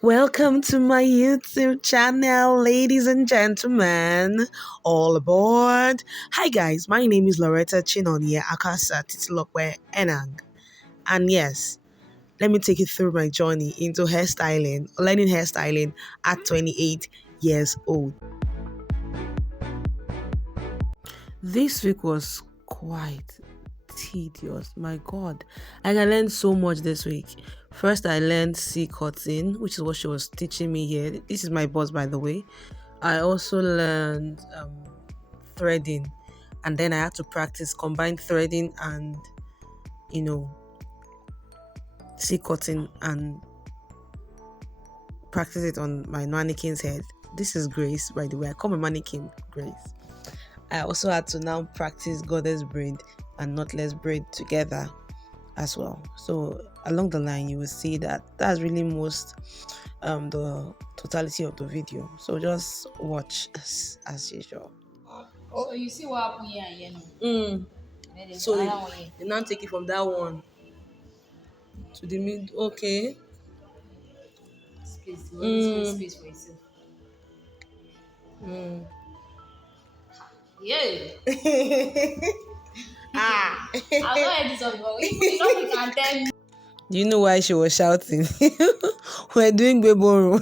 Welcome to my YouTube channel, ladies and gentlemen. All aboard. Hi, guys. My name is Loretta Chinonye Akasa Titilokwe Enang. And yes, let me take you through my journey into hairstyling, learning hairstyling at 28 years old. This week was quite tedious. My God, I learned so much this week. First, I learned cutting, which is what she was teaching me here. This is my boss, by the way. I also learned threading, and then I had to practice combined threading and you know cutting and practice it on my mannequin's head. This is Grace, by the way. I call my mannequin Grace. I also had to now practice goddess braid and knotless braid together as well. So along the line, you will see that that's really most the totality of the video. So just watch as usual. So you see what happened here and here now. And there's So another one here. they now take it from that one to the mid. Okay. Space. You always make space for yourself. Yeah. Ah. I've not heard this one before. Even you know you can tell me. Do you know why she was shouting? We're doing Beboru.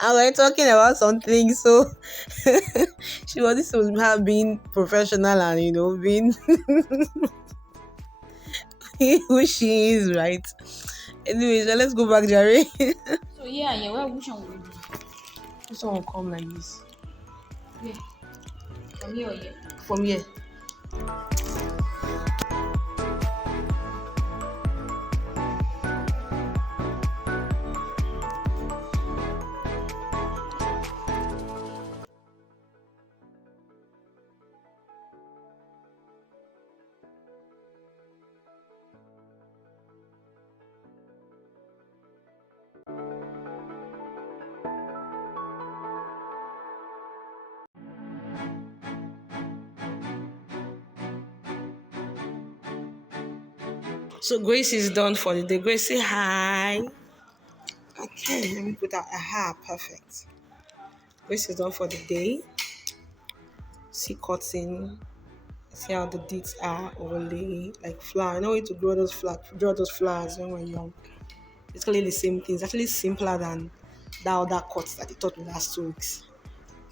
And we're talking about something, so this was her being professional and being who she is, right? Anyways, let's go back, Jerry. So yeah, yeah, well, which one will you do? This one will come like this. Yeah. From here or here? From here. So Grace is done for the day. Grace, say hi. Okay, let me put out perfect. Grace is done for the day. See cutting. See how the deeds are overlay like flower. I know way to draw those flowers when we're young. It's clearly the same thing. It's actually simpler than that other cut that they taught me last 2 weeks.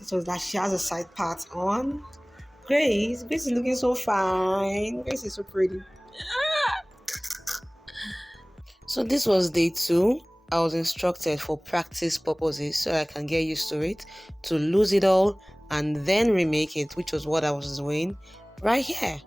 It was that she has a side part on. Grace is looking so fine. Grace is so pretty. So this was day 2. I was instructed for practice purposes so I can get used to it, to lose it all and then remake it, which was what I was doing right here.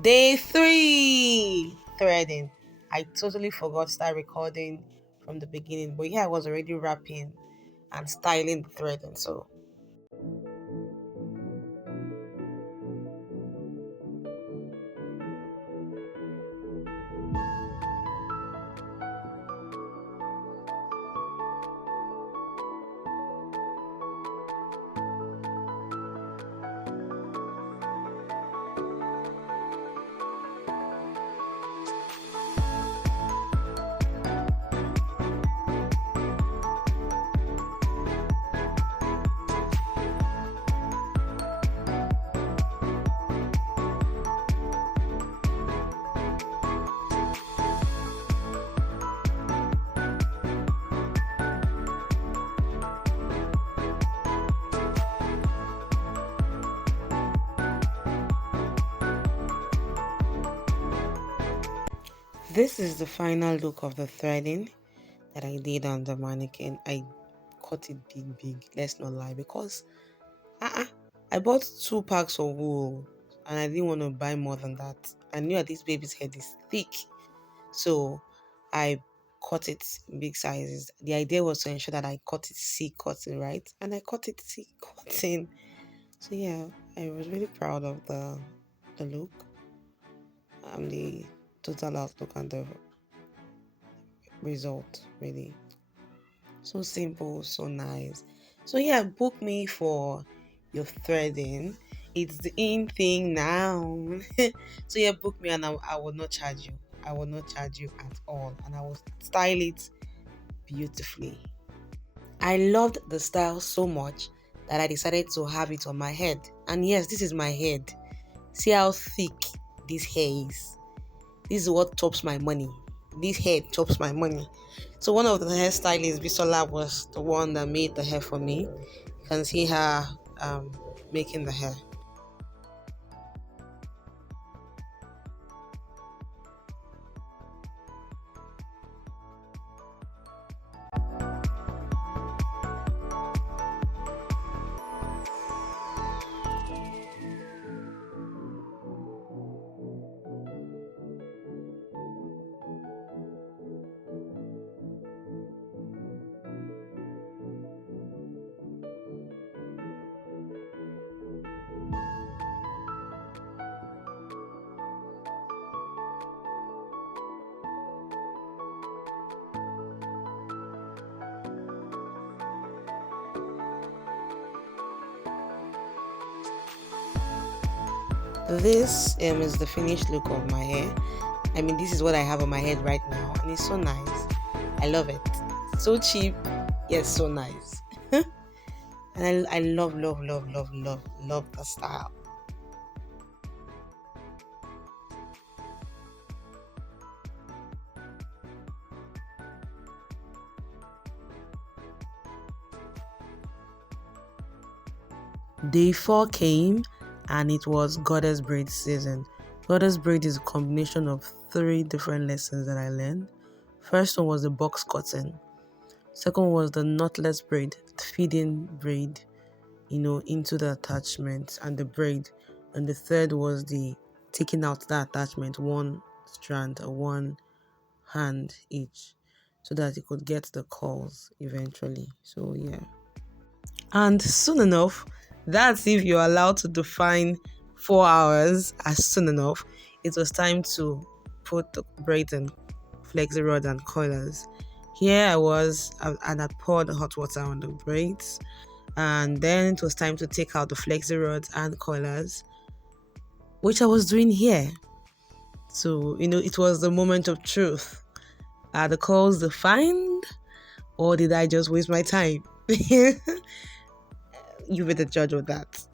Day 3, threading. I totally forgot to start recording from the beginning, but here I was already wrapping and styling the threading. So this is the final look of the threading that I did on the mannequin. I cut it big, let's not lie, because I bought 2 packs of wool and I didn't want to buy more than that. I knew that this baby's head is thick, so I cut it in big sizes. The idea was to ensure that I cut it cutting, right? And I cut it cutting. So yeah, I was really proud of the look, the total outlook and the result. Really, so simple, so nice. So yeah, book me for your threading. It's the in thing now. So yeah, book me and I will not charge you. I will not charge you at all, and I will style it beautifully. I loved the style so much that I decided to have it on my head. And yes, this is my head. See how thick this hair is. This is what tops my money. This hair tops my money. So one of the hairstylists, Bisola, was the one that made the hair for me. You can see her making the hair. This is the finished look of my hair. I mean, this is what I have on my head right now, and it's so nice. I love it. So cheap, yet so nice. And I love, love, love, love, love, love the style. Day 4 came and it was Goddess Braid season. Goddess Braid is a combination of three different lessons that I learned. First one was the box cutting. Second one was the knotless braid, feeding braid, into the attachment and the braid. And the third was the taking out the attachment, one strand or one hand each, so that it could get the curls eventually. So yeah. And soon enough, that's if you're allowed to define 4 hours as soon enough, it was time to put the braids and flexi rod and coilers. Here I was, and I poured hot water on the braids, and then it was time to take out the flexi rods and coilers, which I was doing here. So, it was the moment of truth. Are the curls defined, or did I just waste my time? You be the judge of that.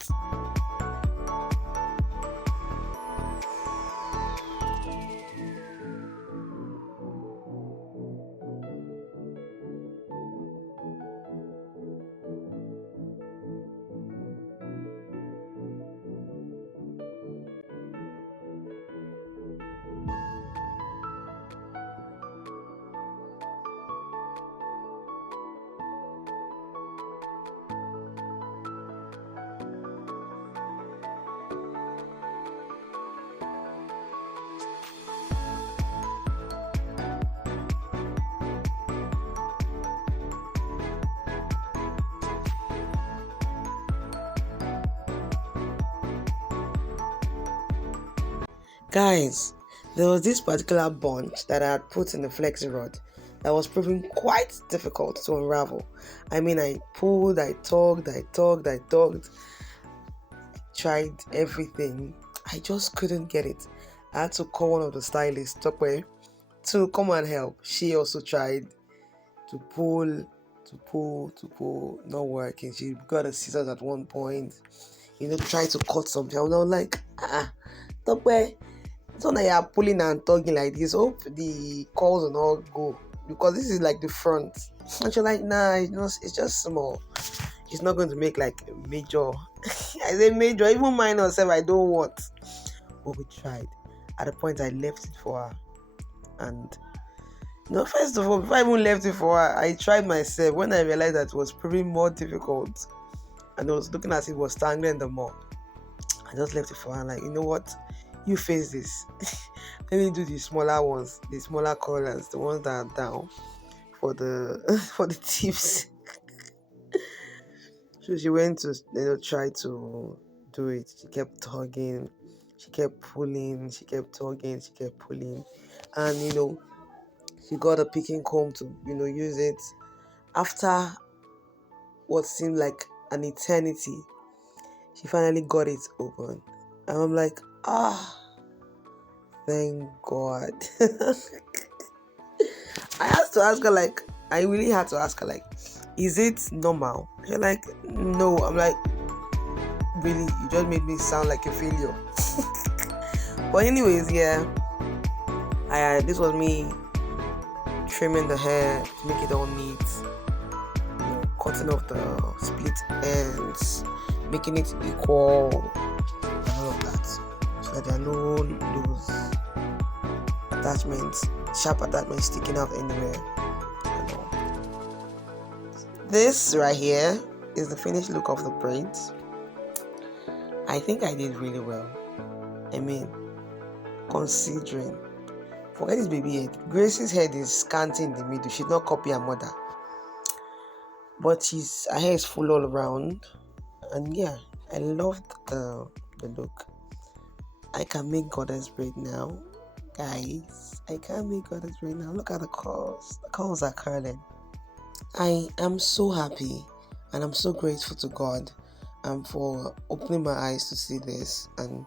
Guys, there was this particular bunch that I had put in the flexi rod that was proving quite difficult to unravel. I mean, I pulled, I tugged, tried everything. I just couldn't get it. I had to call one of the stylists, Tokwe, to come and help. She also tried to pull, not working. She got a scissors at one point, trying to cut something. I was like, Tokwe, so now you're pulling and tugging like this. Hope the calls will not go, because this is like the front. And she's like, nah, it's just small. It's not going to make like a major. I say major, even minor self, I don't want. But we tried. At the point I left it for her. And first of all, before I even left it for her, I tried myself. When I realized that it was proving more difficult and I was looking as if it was tangling the more, I just left it for her. Like, you know what? You face this. Let me do the smaller ones, the smaller colors, the ones that are down for the for the tips. So she went to try to do it. She kept tugging, she kept pulling, she kept tugging, she kept pulling, and she got a picking comb to use it. After what seemed like an eternity, she finally got it open. And I'm like, thank God. I had to ask her, like, I really had to ask her, like, is it normal? She's like, no. I'm like, really? You just made me sound like a failure. But anyways, yeah, this was me trimming the hair to make it all neat, cutting off the split ends, making it equal, and all of that, so that there are no loose attachments, sharp attachments sticking out anywhere. And all. This right here is the finished look of the braids. I think I did really well. I mean, considering. Forget this baby head. Grace's head is scanty in the middle. She's not copy her mother. But her hair is full all around. And yeah, I loved the look. I can make goddess braid now. Guys, I can make goddess braid now. Look at the curls. The curls are curling. I am so happy and I'm so grateful to God for opening my eyes to see this, and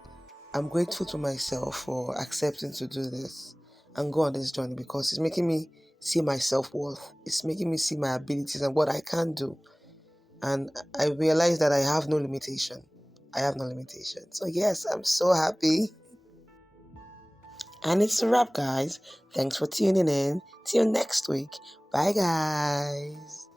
I'm grateful to myself for accepting to do this and go on this journey, because it's making me see my self-worth. It's making me see my abilities and what I can do. And I realize that I have no limitation. I have no limitation. So yes, I'm so happy. And it's a wrap, guys. Thanks for tuning in. See you next week. Bye, guys.